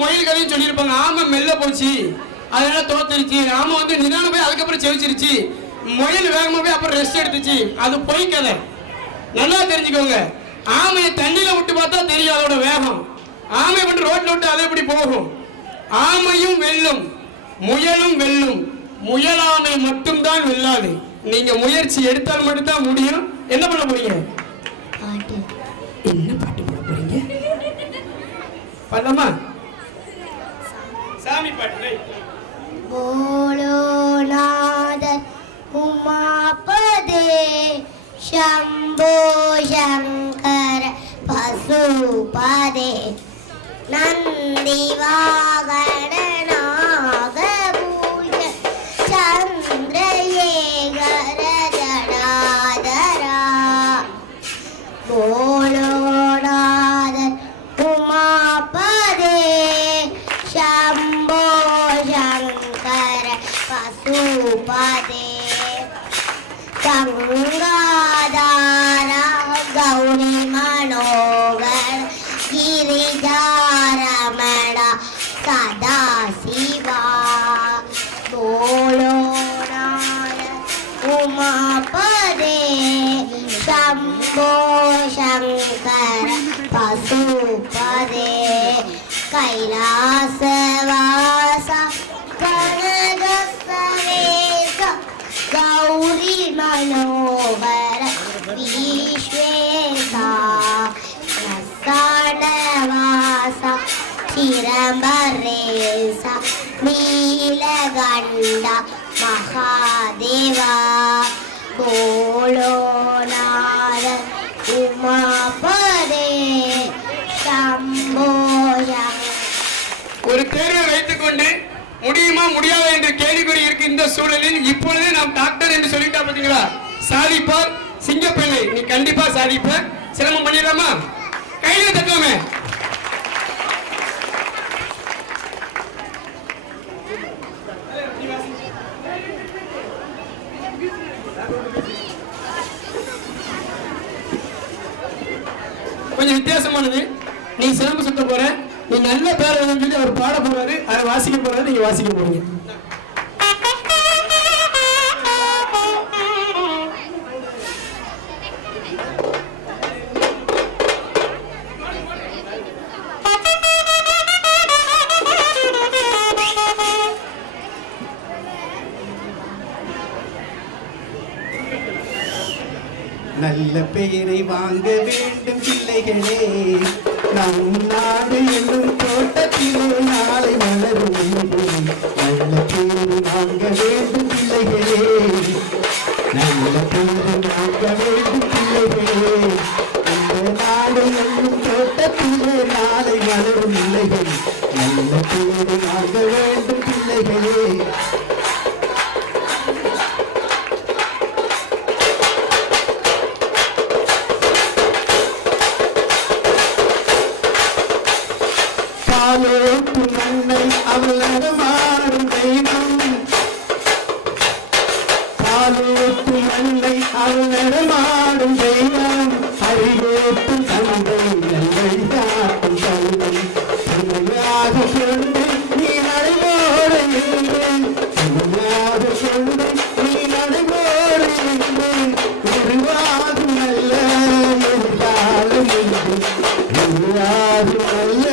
முயல் கதையும் சொல்லியிருப்பாங்க. ஆமை மெல்ல போச்சு, அதனால தோத்துருச்சு. ஆமை வந்து நிதானம் போய் அதுக்கப்புறம் செவிச்சிருச்சு. முயல் வேகமாக போய் அப்புறம் ரெஸ்ட் எடுத்துச்சு. அது பொய் கதை. நல்லா தெரிஞ்சுக்கோங்க. ஆமையை தண்ணியில விட்டு பார்த்தா தெரியும் அதோட வேகம். ஆமை மட்டும் ரோட்ல விட்டு அதை எப்படி போகும்? ஆமையும் வெல்லும், முயலும் வெல்லும். முயலாமை மட்டும்தான் வெல்லாது. நீங்க முயற்சி எடுத்தால் மட்டும்தான் முடியும். என்ன பண்ண போறீங்க? என்ன பாட்டு பாட போறீங்க? பாடலாமா? சாமி பாட்டு. போலோநாதர் உமாபதே शंभो शंकर पशुपदे नंदिवागण नागभूष चंद्रशेखर जटाधरा बोलोनादर उमापदे शंभो शंकर पशुपदे गंगाधारा गौरी मनोहर गिरिजारमण सदा शिवा बोलोनाद उमापदे शंभो शंकर पशुपदे कैलासवासा गौरी मनोहर विश्वेशा नवासा चिरंबरेशा नीलगंडा महादेवा बोलोनाद उमापदे शंभो ஒரு தேர்வை வைத்துக் கொண்டு முடியுமா முடியாதா என்று கேள்விக்குறி இருக்கு. இந்த சூழலில் இப்பொழுது நாம் டாக்டர் என்று சொல்லிட்டா பாத்தீங்களா, சாதிப்பார் சிங்கப்பிள்ளை. நீ கண்டிப்பா சாதிப்ப. சிரமம் பண்ணிடலாமா? கையில தட்டுவோமே. கொஞ்சம் வித்தியாசமானது. நீ சிலம்பு சுத்த போற, நீ நல்ல பேர் சொல்லி அவர் பாட போறாரு, அதை வாசிக்க போறாரு, நீங்க வாசிக்க போறீங்க. நல்ல பெயரை வாங்க வேண்டும் பிள்ளைகளே, நம் நாடு என்னும் தோட்டத்திலே நாளை மலரும். நல்ல பெயரை வாங்க வேண்டும் பிள்ளைகளே, நல்ல பெயரை வாங்க வேண்டும் பிள்ளைகளே. இந்த நாடு என்னும் தோட்டத்திலே நாளை மலரும் பிள்ளைகள். நல்ல பெயரை வாங்க வேண்டும் பிள்ளைகளே. பாலோட்டும் மண்ணை அவள் நடமாடும் தெய்வம், பாலோட்டும் மண்ணை அவள் நடமாடும் தெய்வம், அறிவோட்டும் தந்தை நல்வழிகாட்டும் தந்தை. உண்மையாக கொண்டு நீ நடைபோட என்று, உண்மையாக கொண்டு நீ நடைபோட என்று, உருவாகும் நல்ல எதிர்காலம் என்று, உருவாகும் நல்ல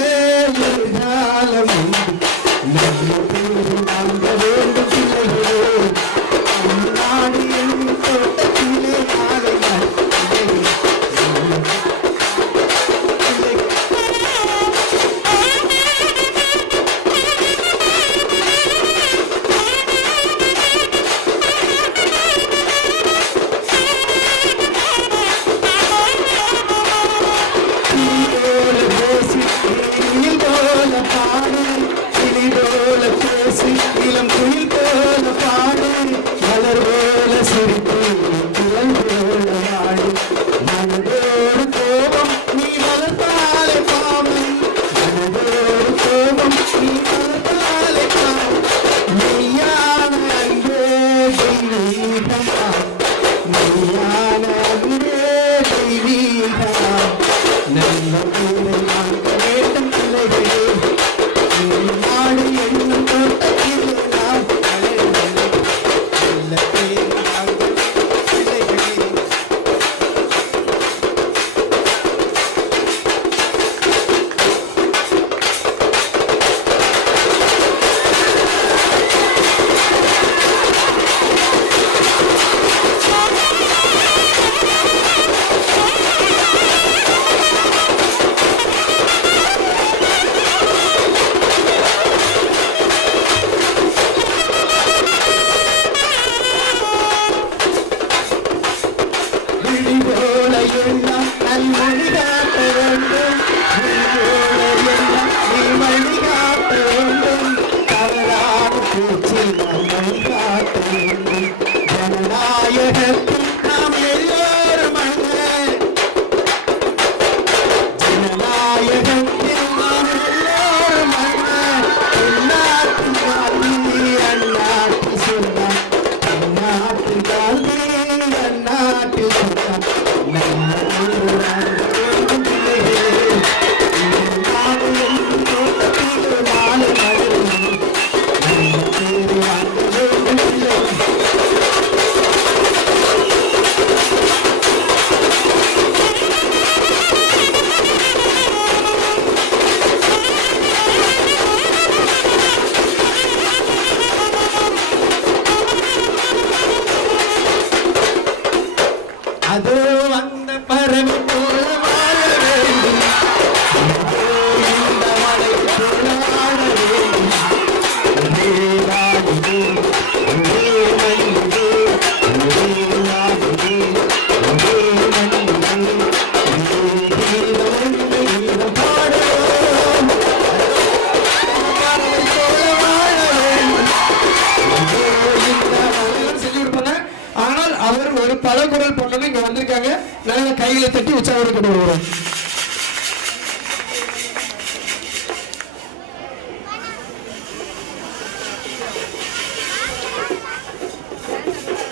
நல்ல கைகளை தட்டி உற்சாகம் கொண்டு வருவோம்.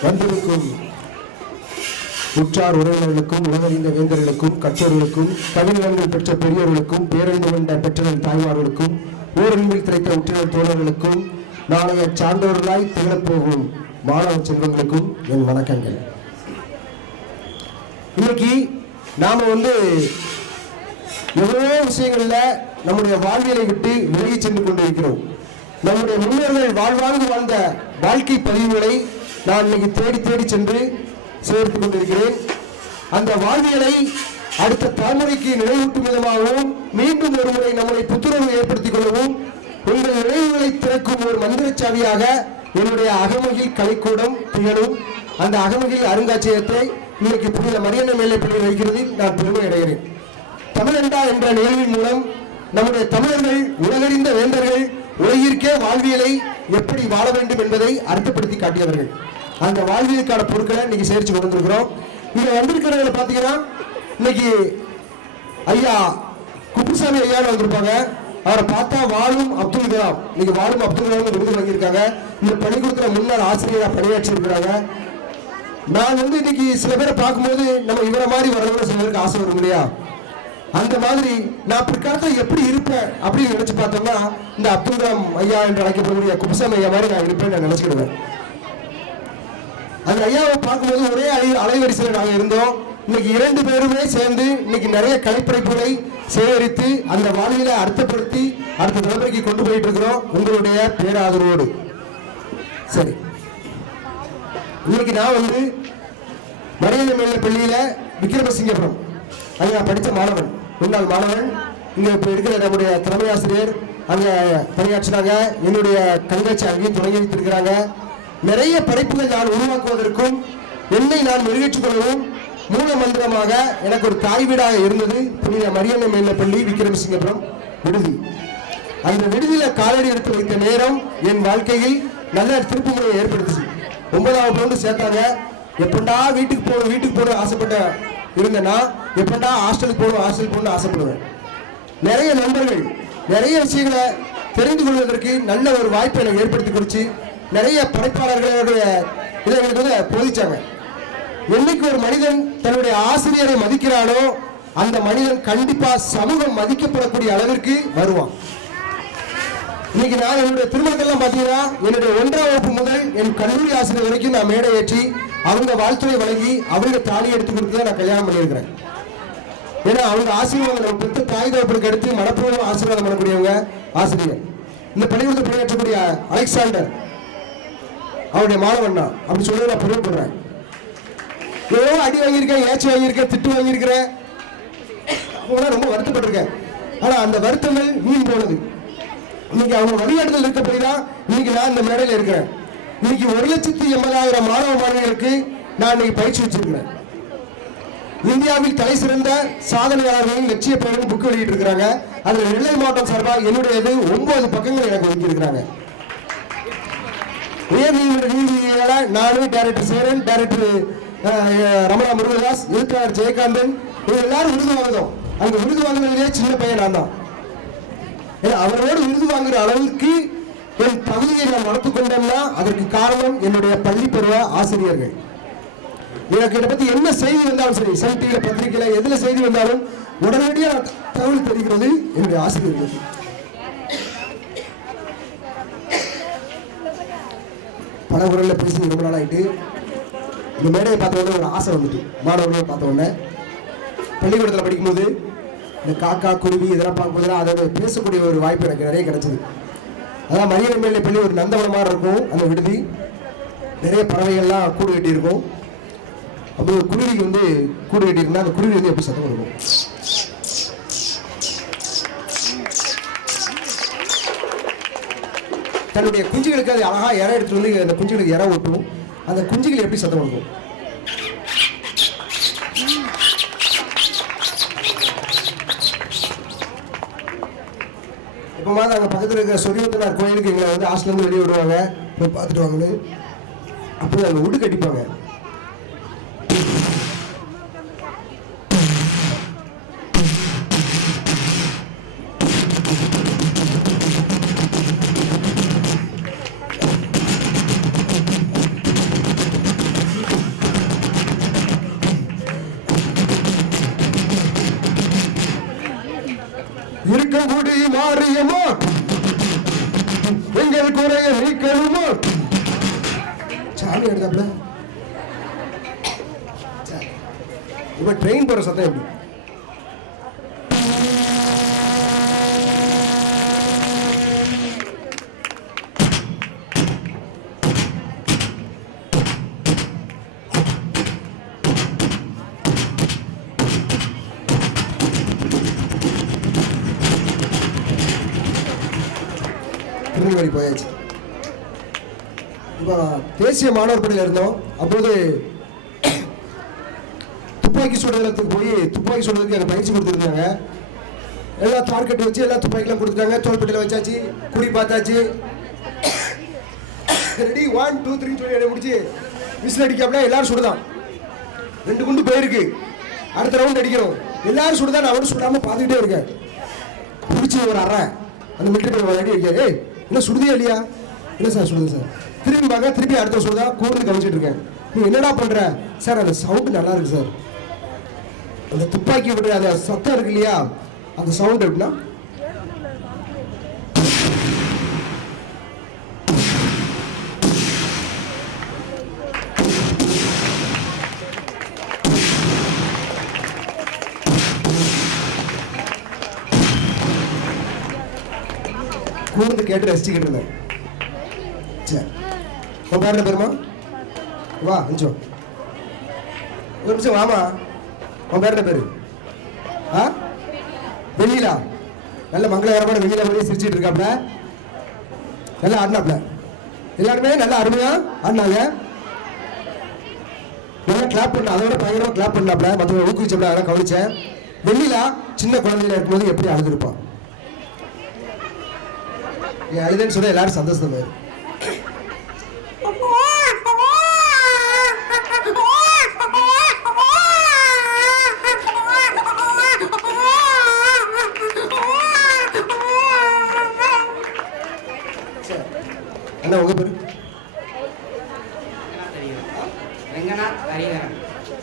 வந்திருக்கும் உற்றார் உறவினர்களுக்கும் உலகறிந்த வேந்தர்களுக்கும் கற்றோர்களுக்கும் கவிஞர்கள் பெற்ற பெரியோர்களுக்கும் பேரன்பு கொண்ட பெற்றனர் தாய்மார்களுக்கும் ஊரன்பில் திரைத்த உற்றார் தோழர்களுக்கும் நாளைய சான்றோர்களாய் திகழப்போகும் மாணவ செல்வங்களுக்கும் என் வணக்கங்கள். இன்னைக்கு நாம எவ்வளவோ விஷயங்கள்ல நம்முடைய வாழ்வியலை விட்டு விலகி சென்று கொண்டிருக்கிறோம். நம்முடைய முன்னோர்கள் வாழ்வாங்கு வாழ்ந்த வாழ்க்கை பதிவுகளை நான் இன்னைக்கு தேடி தேடி சென்று சேர்த்துக் கொண்டிருக்கிறேன். அந்த வாழ்வியலை அடுத்த தலைமுறைக்கு நினைவூட்டும் விதமாகவும் மீண்டும் ஒரு முறை நம்மளை புத்துணர்வு ஏற்படுத்திக் கொள்ளவும் உங்கள் நினைவுகளை திறக்கும் ஒரு மந்திரச்சாவியாக என்னுடைய அகமகிழ் கலைக்கூடம் திகழும். அந்த அகமகிழ் அருங்காட்சியகத்தை இன்னைக்கு புனித மரியன்னை மேல்நிலைப்பள்ளியில் வைக்கிறதில் நான் பெருமை அடைகிறேன். தமிழண்டா என்ற நிகழ்வின் மூலம் நம்முடைய தமிழர்கள் உலகறிந்த வேந்தர்கள் உலகிற்கே வாழ்வியலை எப்படி வாழ வேண்டும் என்பதை அர்த்தப்படுத்தி காட்டியவர்கள். அந்த வாழ்வியலுக்கான பொருட்களை இன்னைக்கு சேர்த்து கொண்டு வந்திருக்கிறோம். இங்க வந்திருக்கிறவங்களை பார்த்தீங்கன்னா இன்னைக்கு ஐயா குப்புசாமி ஐயான்னு வந்திருப்பாங்க. அவரை பார்த்தா வாழும் அப்துல் கலாம், இன்னைக்கு வாழும் அப்துல் கலாம் விருது வாங்கியிருக்காங்க. இந்த பள்ளிக்கூடத்தில் முன்னாள் ஆசிரியராக பணியாற்றி இருக்கிறாங்க. நான் இன்னைக்கு சில பேரை பார்க்கும்போது நம்ம இவரை மாதிரி வரணும்னு சில பேருக்கு ஆசை வரும் இல்லையா? அந்த மாதிரி நான் பிற்காலத்தில் எப்படி இருப்பேன் அப்படின்னு நினைச்சு பார்த்தோம்னா இந்த அப்துல் கலாம் ஐயா என்று அழைக்கப்படக்கூடிய குப்புசாமி ஐயா மாதிரி நான் இருப்பேன் நான் நினைச்சுக்கிடுவேன். அந்த ஐயாவை பார்க்கும்போது ஒரே அலைவரிசையில் நாங்கள் இருந்தோம். இன்னைக்கு 2 பேருமே சேர்ந்து இன்னைக்கு நிறைய கலைப்படைப்புகளை சேகரித்து அந்த வாழ்வியலை அர்த்தப்படுத்தி அடுத்த தலைமுறைக்கு கொண்டு போயிட்டு இருக்கிறோம் உங்களுடைய பேராதரவோடு. சரி, இன்னைக்கு நான் மரியன்னை மேல்நிலைப்பள்ளியில விக்ரமசிங்கபுரம் அங்க படித்த மாணவன், முன்னாள் மாணவன். இங்க இப்ப இருக்கிற நம்முடைய தலைமை ஆசிரியர் அங்க பணியாற்றினாங்க. என்னுடைய தங்கச்சி அங்கேயும் தொடங்கி வைத்திருக்கிறாங்க. நிறைய படைப்புகள் நான் உருவாக்குவதற்கும் என்னை நான் மெருகேற்றுக் கொள்ளவும் மூல மந்திரமாக எனக்கு ஒரு தாய் வீடாக இருந்தது புனித மரியன்னை மேல்நிலைப்பள்ளி விக்ரமசிங்கபுரம் விடுதி. அந்த விடுதியில காலடி எடுத்து வைத்த நேரம் என் வாழ்க்கையில் நல்ல திருப்புமுறையை ஏற்படுத்துச்சு. 9ஆவது பவுண்டு சேர்த்தாங்க. எப்படா வீட்டுக்கு போகணும் ஆசைப்பட்ட இருந்தேன்னா எப்படா ஹாஸ்டலுக்கு போகணும் ஆசைப்படுவேன். நிறைய நண்பர்கள் நிறைய விஷயங்களை தெரிந்து கொள்வதற்கு நல்ல ஒரு வாய்ப்பை எனக்கு ஏற்படுத்தி கொடுத்து நிறைய படைப்பாளர்களுடைய இதை எங்களுக்கு போதிச்சாங்க. என்னைக்கு ஒரு மனிதன் தன்னுடைய ஆசிரியரை மதிக்கிறானோ அந்த மனிதன் கண்டிப்பா சமூகம் மதிக்கப்படக்கூடிய அளவிற்கு வருவான். இன்னைக்கு நான் என்னுடைய திருமணத்தெல்லாம் பார்த்தீங்கன்னா என்னுடைய 1ஆம் வகுப்பு முதல் என் கல்லூரி ஆசிரியர் வரைக்கும் நான் மேடை ஏற்றி அவங்க வாழ்த்துறை வழங்கி அவங்க தாலி எடுத்து கொடுத்து தான் நான் கல்யாணம் பண்ணியிருக்கிறேன். ஏன்னா அவங்க ஆசீர்வாதம் பெற்று தாய் தகப்பனுக்கு எடுத்து மனப்பூர்வம் ஆசீர்வாதம் பண்ணக்கூடியவங்க ஆசிரியர். இந்த பள்ளிக்கூடத்தில் பணியாற்றக்கூடிய அலெக்சாண்டர் அவருடைய மாணவன் தான் அப்படி சொல்லி நான் பெருமைப்படுறேன். எவ்வளோ அடி வாங்கியிருக்கேன், ஏச்சு வாங்கியிருக்கேன், திட்டு வாங்கியிருக்கிறேன், ரொம்ப வருத்தப்பட்டிருக்கேன். ஆனா அந்த வருத்தங்கள் வீண் போனது. இன்னைக்கு அவங்க வழிகாட்டுதல் இருக்கப்படி தான் இன்னைக்கு நான் இந்த மேடையில் இருக்கிறேன். இன்னைக்கு 1,80,000 மாணவ மாணவிகளுக்கு நான் இன்னைக்கு பயிற்சி வச்சிருக்கிறேன். இந்தியாவில் தலை சிறந்த சாதனையாளர்களின் லட்சிய பெயரும் புக் வெளியிட்டு இருக்கிறாங்க. அதுல நெல்லை மாவட்டம் சார்பாக என்னுடையது 9 பக்கங்கள் எனக்கு ஒதுக்கி இருக்கிறாங்க. உயர்நீதிமன்ற நீதிபதியால நானும் டைரக்டர் சேரன், டைரக்டர் ரமணா முருகதாஸ், எழுத்தாளர் ஜெயகாந்தன் இவங்க எல்லாரும் விருது வாங்குதோம். அங்க விருது வாங்குறதுலேயே சின்ன பையன் நான் தான். அவரோடு விருது வாங்குற அளவுக்கு என் தகுதியை நான் வளர்த்துக் கொண்டேன்னா அதற்கு காரணம் என்னுடைய பள்ளி பருவ ஆசிரியர்கள். எனக்கு இதை பத்தி என்ன செய்தி வந்தாலும் சரி, சன் டிவியில பத்திரிகையில எதுல செய்தி வந்தாலும் உடனடியாக தகவல் தெரிகிறது என்னுடைய ஆசிரியர்களுக்கு. பல குரல்ல பேசி ரொம்ப நாள் ஆயிட்டு இந்த மேடையை பார்த்த உடனே ஒரு ஆசை வந்துட்டு மாணவர்களை பார்த்த உடனே பள்ளிக்கூடத்தில் படிக்கும்போது இந்த காக்கா குருவி இதெல்லாம் பார்க்கும்போது அதோட பேசக்கூடிய ஒரு வாய்ப்பு எனக்கு நிறைய கிடைச்சது. அதான் மரியன்னை மேல்நிலைப்பள்ளி ஒரு நந்தவனம் மாதிரி இருக்கும். அந்த விடுதி நிறைய பறவைகள்லாம் கூடு கட்டி இருக்கும். அப்போ குருவிக்கு கூடு கட்டி இருந்தால் அந்த குருவி எப்படி சத்தம் கொடுக்கும். தன்னுடைய குஞ்சுகளுக்கு அது அழகா இற எடுத்துட்டு அந்த குஞ்சுகளுக்கு இற ஓட்டும். அந்த குஞ்சுகள் எப்படி சத்தம் கொடுக்கும். இப்போ மாதிரி அங்கே பக்கத்தில் இருக்கிற சொரியத்தனார் கோயிலுக்கு எங்களை ஹாஸ்டலேருந்து வெளியே விடுவாங்க, போய் பார்த்துட்டு வாங்கன்னு. அப்போ அங்கே உடு கட்டிப்பாங்க. இருக்கங்குடி மாரியம்மா எங்கள் குறைய நீக்கணுமா சாமி எடுத்தாப்ல இப்ப ட்ரெயின் போற சத்தம் எப்படி திருநெல்வேலி போயாச்சு. இப்போ தேசிய மாணவர் படையில் இருந்தோம். அப்போது துப்பாக்கி சுடுறதுக்கு போய் துப்பாக்கி சுடுறதுக்கு எனக்கு பயிற்சி கொடுத்துருந்தாங்க. எல்லாம் டார்கெட் வச்சு எல்லாம் துப்பாக்கிலாம் கொடுத்துட்டாங்க. தோல்பட்டியில் வச்சாச்சு, குடி பார்த்தாச்சு. ரெடி 1 2 3 சொல்லி என்ன முடிச்சு விசில் அடிக்காமல எல்லாரும் சுடுதான். 2 குண்டு போயிருக்கு. அடுத்த ரவுண்ட் அடிக்கிறோம். எல்லாரும் சுடுதான், நான் அவரும் சுடாம பார்த்துக்கிட்டே இருக்கேன். பிடிச்சி ஒரு அறை அந்த மிலிட்டரி அடி வைக்க, ஏய் என்ன சுடுதே இல்லையா? இல்லை சார் சுடுது சார். திரும்பி பார்க்க திருப்பி அடுத்த சுடுதா கூர்ந்து கவனிச்சிட்டு இருக்கேன். நீ என்னடா பண்ற சார்? அந்த சவுண்டு நல்லா இருக்கு சார். அந்த துப்பாக்கி விடுற அந்த சத்தம் இருக்கு இல்லையா, அந்த சவுண்ட் எப்படின்னா கூர்ந்து கேட்டு ரசிச்சுக்கிட்டு இருந்தேன். சரி, உன் பேர் என்ன பேருமா? வா நிமிஷம், ஒரு நிமிஷம் வாமா. உன் பேர் என்ன பேரு? ஆ வெண்ணிலா. நல்ல மங்களகரமான வெண்ணிலா மாதிரி சிரிச்சிட்டு இருக்காப்ல, நல்லா ஆடினாப்ல. எல்லாருமே நல்லா அருமையா ஆடினாங்க. நல்லா கிளாப் பண்ண, அதை விட பயங்கரமா கிளாப் பண்ணாப்ல. மற்றவங்க ஊக்குவிச்சப்பல அதெல்லாம் கவனிச்சேன். வெண்ணிலா சின்ன குழந்தையில இருக்கும்போது எப்படி அழுதுருப்பான். அழுதுன்னு சொல்ல எல்லாரும் சந்தோஷம். என்ன உங்க பேரு?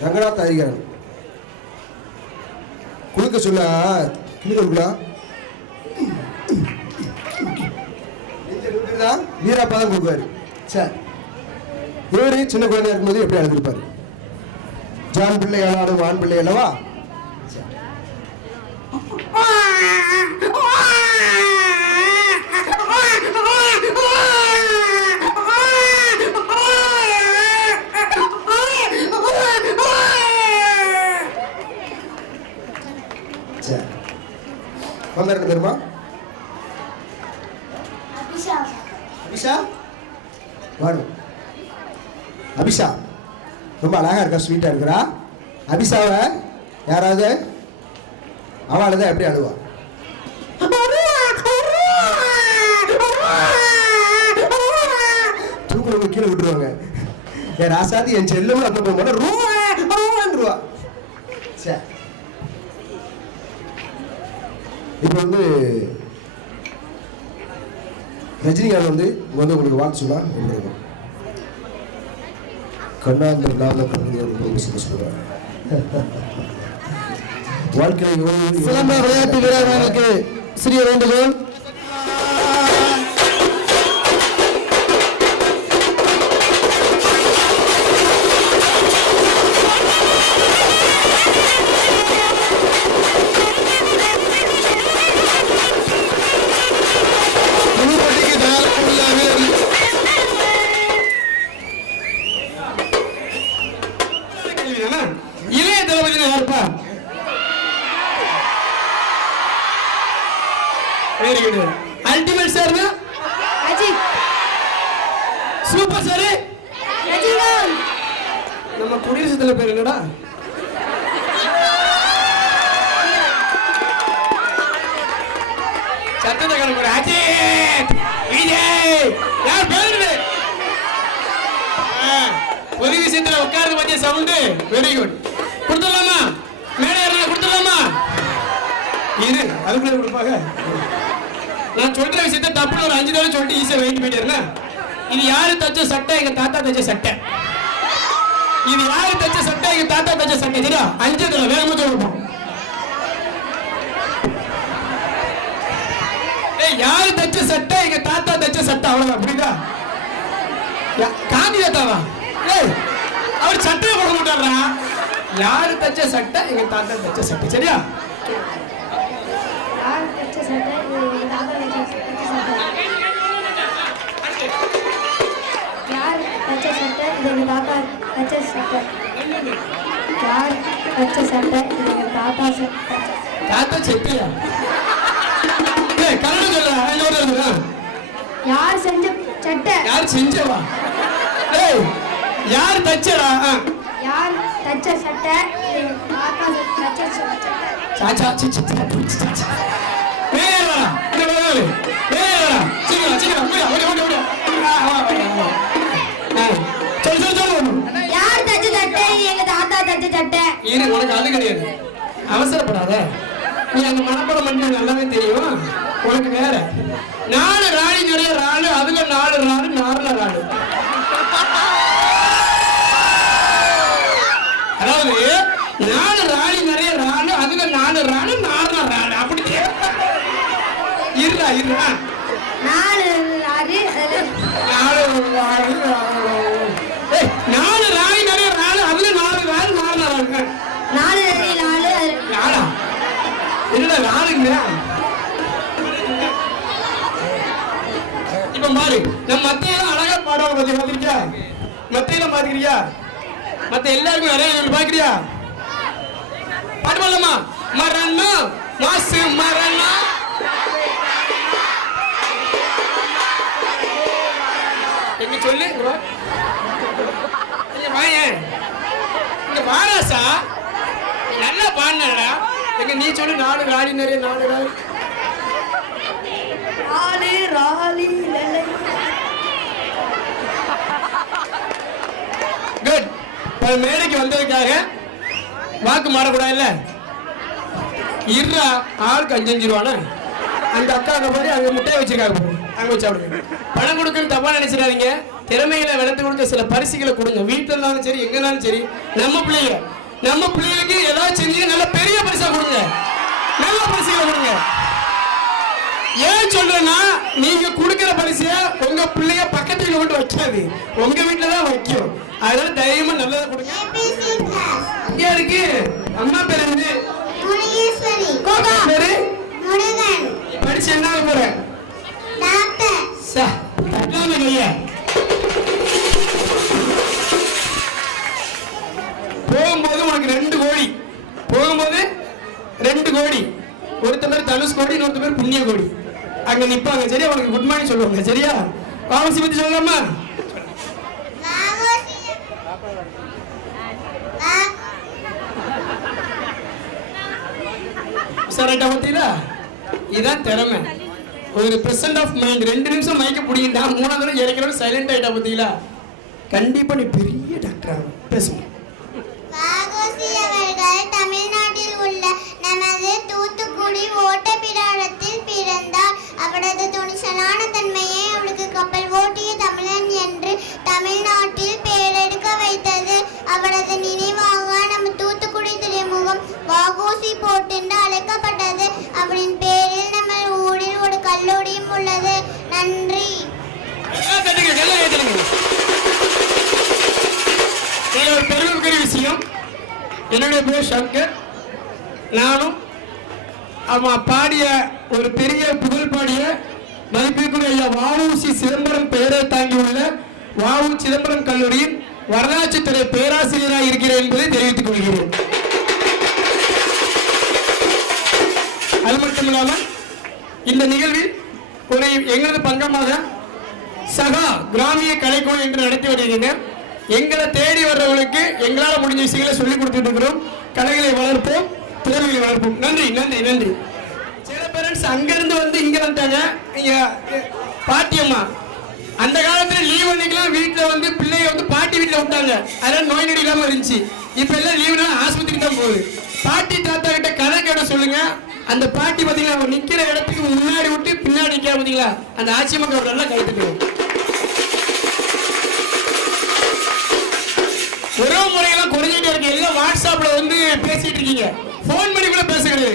ரங்கநாத் ஹரிகரன். குளிக்க சொன்னா கிளிக்கா வீராப்பா தான் கொடுப்பாரு. சார் இவரு சின்ன குழந்தையா இருக்கும்போது எப்படி அழுதுருப்பாரு. ஜான் பிள்ளை ஆனாலும் ஆண் பிள்ளை அல்லவா? ரெண்டு பேருமா? அபிஷா வாடு. அபிஷா ரொம்ப அழகா இருக்கா, ஸ்வீட்டா இருக்கிறா. அபிஷாவை யாராவது அவளுதான் எப்படி அழுவா? தூக்குறவங்க கீழே விட்டுருவாங்க. என் ராசாதி என் செல்லும் அந்த போக ரூவா. சரி, இப்போ வந்து ரஜினிகாந்த் வந்து இங்க வந்து உங்களுக்கு வாழ்த்து சொன்னா கண்ணாந்தர் நாம சொல்றாங்க. வாழ்க்கையில் சிலம்ப விளையாட்டு வீரர்களுக்கு சிறிய வேண்டுகோள். இளைய தளபதி யாருப்பா? Very good. Ultimate sir Ajith. Super sir Rajinikanth. நம்ம குடியரசு தலைவர் பேர் என்னடா? சத்தத்தை கணக்கு அஜித் விஜய் யார் பேரு? ஒரு விஷயத்துல உட்கார்ந்து பத்திய சவுண்டு வெரி குட். கொடுத்துடலாமா? மேடையாளர் கொடுத்துடலாமா? இது அதுக்குள்ள கொடுப்பாங்க. நான் சொல்ற விஷயத்த தப்புன்னு ஒரு 5 தடவை சொல்லிட்டு ஈஸியா வெயிட் பண்ணிடுறேன்னா, இது யாரு தச்ச சட்டை? எங்க தாத்தா தச்ச சட்டை. இது யாரு தச்ச சட்டை? எங்க தாத்தா தச்ச சட்டை. சரியா? 5 தடவை வேகமா சொல்லணும். யாரு தச்ச சட்டை எங்க தாத்தா தச்ச சட்டை அவ்வளவுதான் புரியுதா காந்தி தாத்தாவா ஏய் அவர் சட்டையை போட மாட்டாரா யாரு தச்ச சட்டை எங்க தாத்தா தச்ச சட்டை சரியா யார் தச்ச சட்டை இது எங்க தாத்தா தச்ச சட்டை யார் தச்ச சட்டை இது எங்க தாத்தா தச்ச சட்டை யார் தச்ச சட்டை இது எங்க தாத்தா தாத்தா சட்டையா ஏய் கரெக்ட் சொல்ல இன்னொரு யார் செஞ்ச சட்டை யார் செஞ்சவா ஏய் யார் தச்சடா யார் தச்ச சட்டை இது எங்க தாத்தா தச்ச சட்டை சாச்சா சிச்சி வேறடா வேறடா சீக்கிரம் ஓடி சொல்லு யார் தச்ச சட்டை இது எங்க தாத்தா தச்ச சட்டை இரு உனக்கு அது கிடையாது அவசரப்படாத நீ அந்த மனப்படம் பண்ணி நல்லாவே தெரியும் உனக்கு வேற 4 ராணி நிறைய ராணு அதுல 4 ராணு 4 ராணு அதாவது 4 ராணி நிறைய ராணு அதுல 4 ராணு 4 ராணு அப்படி இருடா 4 லாரி 4 ராணி நிறைய ராணு அதுல 4 ராணு 4 ராணு 4 நாளா இல்ல நாளுங்க இப்ப பாரு நம்ம மத்தையெல்லாம் அழகா பாடுவாங்க பத்தி பாத்திருக்கியா மத்தையெல்லாம் பாத்துக்கிறியா மத்த எல்லாருக்கும் நிறைய பாக்குறியா பாட்டு பாடலாமா மரணா மாசு மரணா எங்க சொல்லு வாயேன் இந்த வாராசா நல்லா பாடினடா எங்க நீ சொல்லு 4 ராணி நிறைய 4 ராணி ராலி லலை குட் ஒரு மேடைக்கு வந்ததுக்காக வாக்கு மாறக்கூடாதுல்ல இருறா ஆளுக்கு 5 ரூபானா அந்த அக்கா அங்க போய் அங்க முட்டையை வச்சிருக்காங்க அங்க வச்சு சாப்பிடுங்க பணம் கொடுக்குன்னு தப்பா நினைச்சிடாதீங்க திறமைகளை வளர்த்து கொடுக்க சில பரிசுகளை கொடுங்க வீட்டுல இருந்தாலும் சரி எங்க இருந்தாலும் சரி நம்ம பிள்ளைகளுக்கு ஏதாவது செஞ்சு நல்ல பெரிய பரிசா கொடுங்க நல்ல பரிசுகளை கொடுங்க ஏன் சொல்றேன்னா நீங்க கொடுக்கிற பரிசைய உங்க பிள்ளைய பக்கத்து வீட்டுல கொண்டு வைக்காது உங்க வீட்டுல தான் வைக்கும் அதனால தைரியமா நல்லதா கொடுங்க இங்க இருக்கு அம்மா பேரு வந்து முருகேஸ்வரி பேரு முருகன் படிச்சு என்ன ஆக போற டாக்டர் கையா போகும்போது உனக்கு 2 கோடி போகும்போது 2 கோடி ஒருத்த பேர் தனுஷ் கோடி இன்னொருத்த பேர் புண்ணிய கோடி அங்க நிப்பாங்க சரியா உனக்கு குட் மார்னிங் சொல்லுவாங்க சரியா வாவசி பத்தி சொல்லலாமா சரைட்டா பத்தியா இதான் திறமை ஒரு பிரசன்ட் ஆஃப் மைண்ட் 2 நிமிஷம் மைக்க பிடிக்கிட்டா 3ஆவது தடவை இறக்கிறோம் சைலண்ட் ஆயிட்டா பத்தியா கண்டிப்பா நீ பெரிய டாக்டர் ஆகும் பேசுங்க வாகோசி அவர்கள் தமிழ்நாட்டில் உள்ள நமது தூத்துக்குடி ஓட்டப்பிடாரத்தில் பிறந்தார். அவரது துணிச்சலான தன்மையை அவருக்கு கப்பல் ஓட்டிய தமிழன் என்று தமிழ்நாட்டில் பெயரெடுக்க வைத்தது. அவரது நினைவாக நம்ம தூத்துக்குடி துறைமுகம் வாகோசி போர்ட் என்று அழைக்கப்பட்டது. அவரின் பேரில் நம்ம ஊரில் ஒரு கல்லூரியும் உள்ளது. நன்றி. ஒரு பெருமைக்குரிய விஷயம், என்னுடைய பேர் சங்கர். நானும் பாடிய ஒரு பெரிய புகழ் பாடிய மதிப்பிற்குரிய ஐயா வ.உ.சி. சிதம்பரம் பெயரை தாங்கியுள்ள வ.உ. சிதம்பரம் கல்லூரியின் வரலாற்றுத்துறை பேராசிரியராக இருக்கிறேன் என்பதை தெரிவித்துக் கொள்கிறேன். அது மட்டுமில்லாமல் இந்த நிகழ்வில் ஒரு எங்களது பங்கமாக சகா கிராமிய கலைக்குழு என்று நடத்தி வருகிறேன். எங்களை தேடி வர்றவங்களுக்கு எங்களால் முடிஞ்ச விஷயங்களை சொல்லிக் கொடுத்துட்டு இருக்கிறோம். கலைகளை வளர்ப்போம், திறமைகளை வளர்ப்போம். நன்றி நன்றி நன்றி. சில பேரண்ட்ஸ் அங்கிருந்து வந்து இங்க வந்துட்டாங்க. பாட்டியம்மா அந்த காலத்துல லீவ் அன்னைக்கெல்லாம் வீட்டுல வந்து பிள்ளைய வந்து பாட்டி வீட்டுல விட்டாங்க. அதெல்லாம் நோய் நொடி இல்லாம இருந்துச்சு. இப்ப எல்லாம் லீவ்னா ஆஸ்பத்திரிக்கு தான் போகுது. பாட்டி தாத்தா கிட்ட கதை கேட்ட சொல்லுங்க. அந்த பாட்டி பாத்தீங்களா அவங்க நிக்கிற இடத்துக்கு முன்னாடி விட்டு பின்னாடி நிக்கிற பாத்தீங்களா அந்த ஆட்சி மக்கள் நல்லா கைத்துக்கணும். உறவு முறையெல்லாம் குறைஞ்சிட்டே இருக்கு. எல்லாம் வாட்ஸ்அப்ல வந்து பேசிட்டு இருக்கீங்க. போன் பண்ணி கூட பேசுகிறது.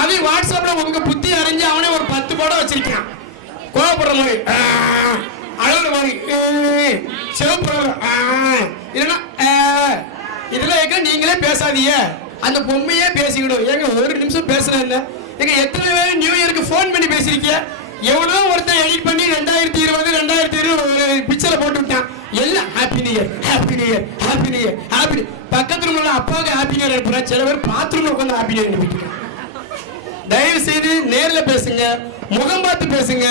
அது வாட்ஸ்அப்ல உங்க புத்தி அறிஞ்சு அவனே ஒரு 10 படம் வச்சிருக்கான். கோவப்படுற மாதிரி அழகுற மாதிரி சிவப்பு இல்லைன்னா இதெல்லாம் ஏங்க நீங்களே பேசாதீங்க, அந்த பொம்மையே பேசிக்கிடும். ஏங்க ஒரு நிமிஷம் பேசலாம் இல்லை ஏங்க? எத்தனை பேர் நியூ இயருக்கு ஃபோன் பண்ணி பேசியிருக்கீங்க? எவ்வளோ ஒருத்தன் எடிட் பண்ணி 2020 பிக்சரை போட்டு விட்டான். எல்லாம் happy new year, happy new year, happy new year, happy. பக்கத்துல உள்ள அப்பாவுக்கு ஹாப்பி நியூ இயர் அனுப்புறேன். சில பேர் பாத்ரூம்ல உட்காந்து ஹாப்பி நியூ இயர் அனுப்பிட்டு. தயவு செய்து நேர்ல பேசுங்க, முகம் பார்த்து பேசுங்க.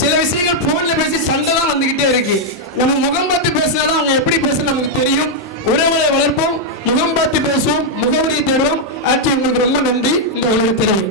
சில விஷயங்கள் போன்ல பேசி சண்டை தான் வந்துகிட்டே இருக்கு. நம்ம முகம் பார்த்து பேசினாலும் அவங்க எப்படி பேசுறது நமக்கு தெரியும். உறவுகளை வளர்ப்போம், முகம் பார்த்து பேசுவோம், முகவரியை தேடுவோம். ஆட்சி உங்களுக்கு ரொம்ப நன்றி. இந்த உங்களுக்கு தெரியும்.